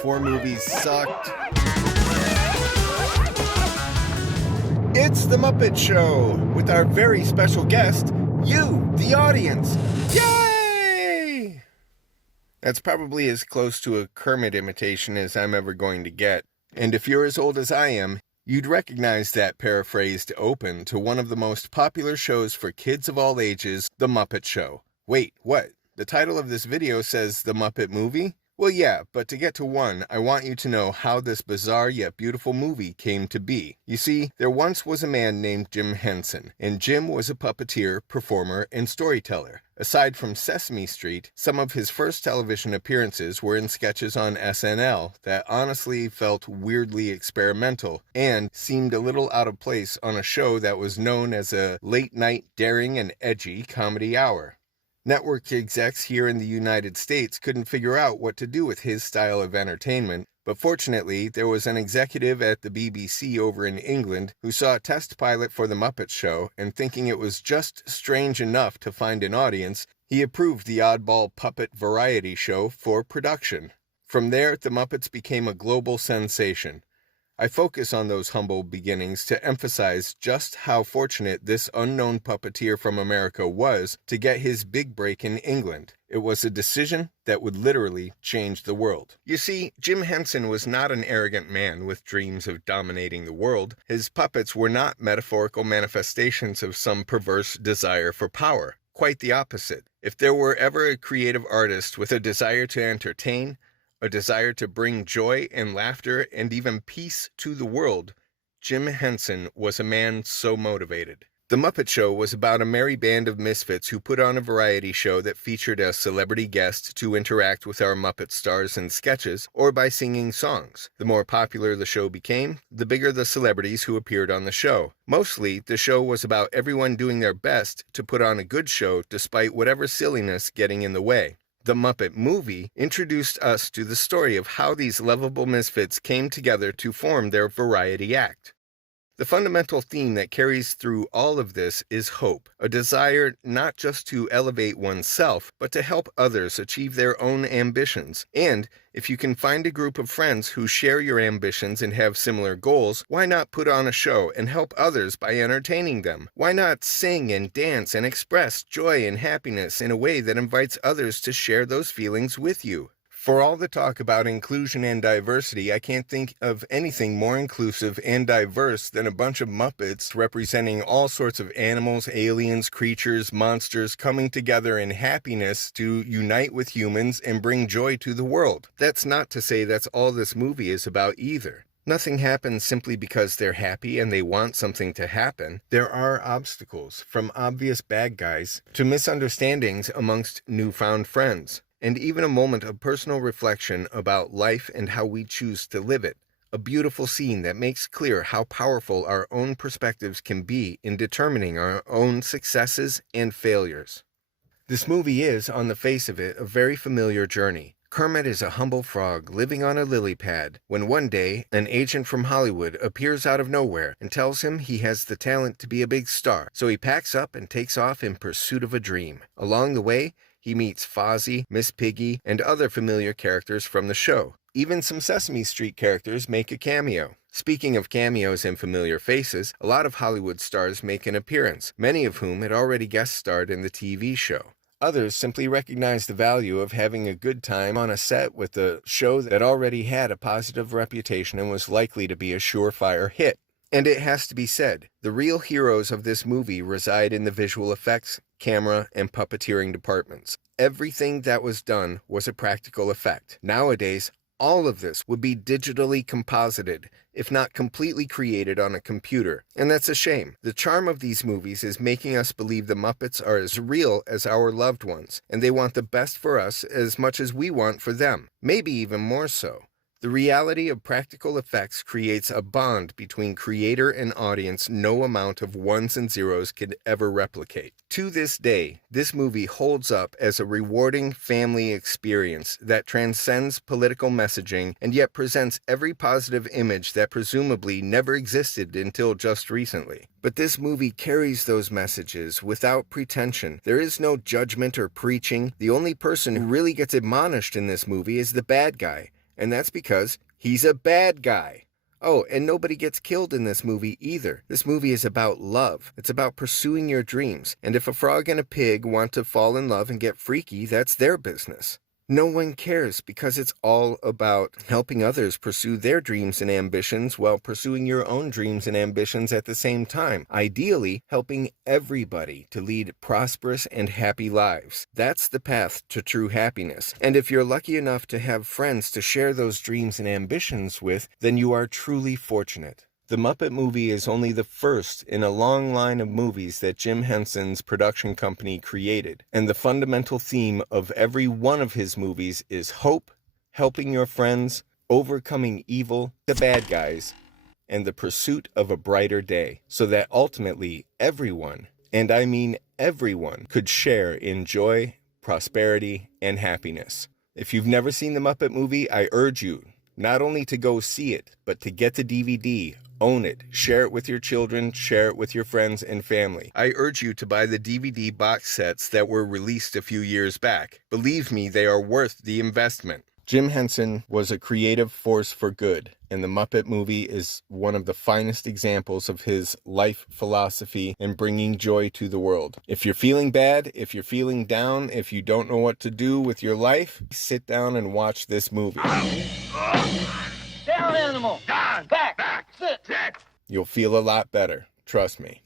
before movies sucked. It's the Muppet Show with our very special guest, you, the audience. Yay! That's probably as close to a Kermit imitation as I'm ever going to get. And if you're as old as I am, you'd recognize that paraphrased open to one of the most popular shows for kids of all ages, The Muppet Show. Wait, what? The title of this video says The Muppet Movie? Well, yeah, but to get to one, I want you to know how this bizarre yet beautiful movie came to be. You see, there once was a man named Jim Henson, and Jim was a puppeteer, performer, and storyteller. Aside from Sesame Street, some of his first television appearances were in sketches on SNL that honestly felt weirdly experimental and seemed a little out of place on a show that was known as a late-night daring and edgy comedy hour. Network execs here in the United States couldn't figure out what to do with his style of entertainment, but fortunately there was an executive at the BBC over in England who saw a test pilot for The Muppet Show, and thinking it was just strange enough to find an audience, he approved the oddball puppet variety show for production. From there, the Muppets became a global sensation. I focus on those humble beginnings to emphasize just how fortunate this unknown puppeteer from America was to get his big break in England. It was a decision that would literally change the world. You see, Jim Henson was not an arrogant man with dreams of dominating the world. His puppets were not metaphorical manifestations of some perverse desire for power. Quite the opposite. If there were ever a creative artist with a desire to entertain, a desire to bring joy and laughter and even peace to the world, Jim Henson was a man so motivated. The Muppet Show was about a merry band of misfits who put on a variety show that featured a celebrity guest to interact with our Muppet stars in sketches or by singing songs. The more popular the show became, the bigger the celebrities who appeared on the show. Mostly, the show was about everyone doing their best to put on a good show despite whatever silliness getting in the way. The Muppet Movie introduced us to the story of how these lovable misfits came together to form their variety act. The fundamental theme that carries through all of this is hope, a desire not just to elevate oneself, but to help others achieve their own ambitions. And if you can find a group of friends who share your ambitions and have similar goals, why not put on a show and help others by entertaining them? Why not sing and dance and express joy and happiness in a way that invites others to share those feelings with you? For all the talk about inclusion and diversity, I can't think of anything more inclusive and diverse than a bunch of Muppets representing all sorts of animals, aliens, creatures, monsters coming together in happiness to unite with humans and bring joy to the world. That's not to say that's all this movie is about either. Nothing happens simply because they're happy and they want something to happen. There are obstacles, from obvious bad guys to misunderstandings amongst newfound friends, and even a moment of personal reflection about life and how we choose to live it. A beautiful scene that makes clear how powerful our own perspectives can be in determining our own successes and failures. This movie is, on the face of it, a very familiar journey. Kermit is a humble frog living on a lily pad when one day an agent from Hollywood appears out of nowhere and tells him he has the talent to be a big star, so he packs up and takes off in pursuit of a dream. Along the way, he meets Fozzie, Miss Piggy, and other familiar characters from the show. Even some Sesame Street characters make a cameo. Speaking of cameos and familiar faces, a lot of Hollywood stars make an appearance, many of whom had already guest starred in the TV show. Others simply recognize the value of having a good time on a set with a show that already had a positive reputation and was likely to be a surefire hit. And it has to be said, the real heroes of this movie reside in the visual effects, camera, and puppeteering departments. Everything that was done was a practical effect. Nowadays, all of this would be digitally composited, if not completely created on a computer. And that's a shame. The charm of these movies is making us believe the Muppets are as real as our loved ones, and they want the best for us as much as we want for them, maybe even more so. The reality of practical effects creates a bond between creator and audience no amount of ones and zeros could ever replicate. To this day, this movie holds up as a rewarding family experience that transcends political messaging and yet presents every positive image that presumably never existed until just recently. But this movie carries those messages without pretension. There is no judgment or preaching. The only person who really gets admonished in this movie is the bad guy. And that's because he's a bad guy. Oh, and nobody gets killed in this movie either. This movie is about love. It's about pursuing your dreams. And if a frog and a pig want to fall in love and get freaky, that's their business. No one cares because it's all about helping others pursue their dreams and ambitions while pursuing your own dreams and ambitions at the same time. Ideally, helping everybody to lead prosperous and happy lives. That's the path to true happiness. And if you're lucky enough to have friends to share those dreams and ambitions with, then you are truly fortunate. The Muppet Movie is only the first in a long line of movies that Jim Henson's production company created, and the fundamental theme of every one of his movies is hope, helping your friends, overcoming evil, the bad guys, and the pursuit of a brighter day, so that ultimately everyone, and I mean everyone, could share in joy, prosperity, and happiness. If you've never seen the Muppet Movie, I urge you not only to go see it, but to get the DVD, own it, share it with your children, share it with your friends and family. I urge you to buy the DVD box sets that were released a few years back. Believe me, they are worth the investment. Jim Henson was a creative force for good, and the Muppet Movie is one of the finest examples of his life philosophy in bringing joy to the world. If you're feeling bad, if you're feeling down, if you don't know what to do with your life, sit down and watch this movie. Down, animal. Down. Back. Sit. You'll feel a lot better. Trust me.